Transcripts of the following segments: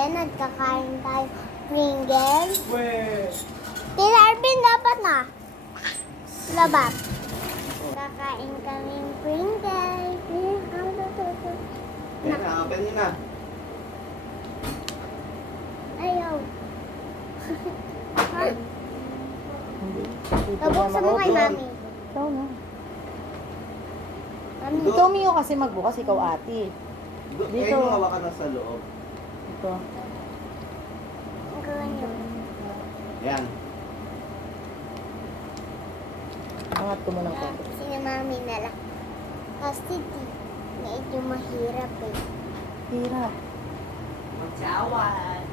natin at kakain tayo Pringles. Weh. Tila Arvin, dapat na. Labat. Kakain kaming Pringles. Yan na, open nyo na. Ayaw. Ha? Nabuksan mo kay Mami. Ikaw na. Mami. Ito, Mio, kasi magbukas. Ikaw, ate. Dito. Dito. Eh, mawa ka na sa loob. Ito. Ang gawin niyo. Yan. Angat ko mo ng konti. Si Mami na lang. Kasi medyo mahirap eh. Hirap. Magsawan.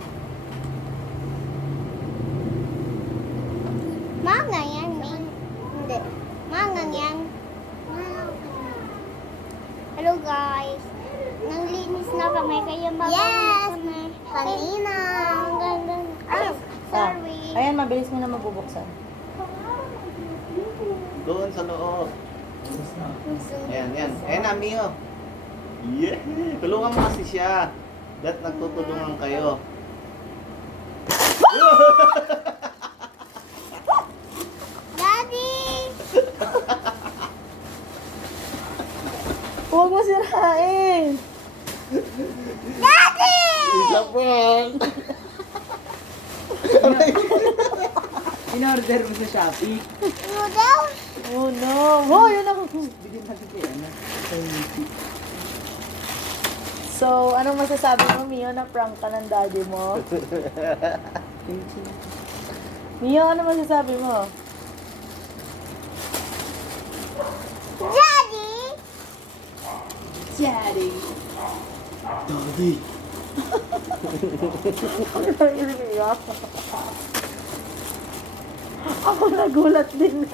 Manga yan, eh. Hindi. Manga yan. Hello guys. Nanglinis na kami kaya yes! Kami. Kanina. Ang ganda. Ay, sorry. Ayan, mabilis mo na mabubuksan. Doon sa loob. Ayan, yan. Ayan na, Mio. Yeah. Tulungan mo kasi siya. That nagtutulungan kayo. Daddy! Huwag mo sirain! Daddy! Isa pang. In-order mo sa Shopee. Noodles? Oh no! Oh, yun ako! Bigyan natin kay ano. So, anong masasabi mo, Mio, na prank ka ng daddy mo? Mio, ano masasabi mo? Daddy! Daddy! Daddy. Ako nagulat din.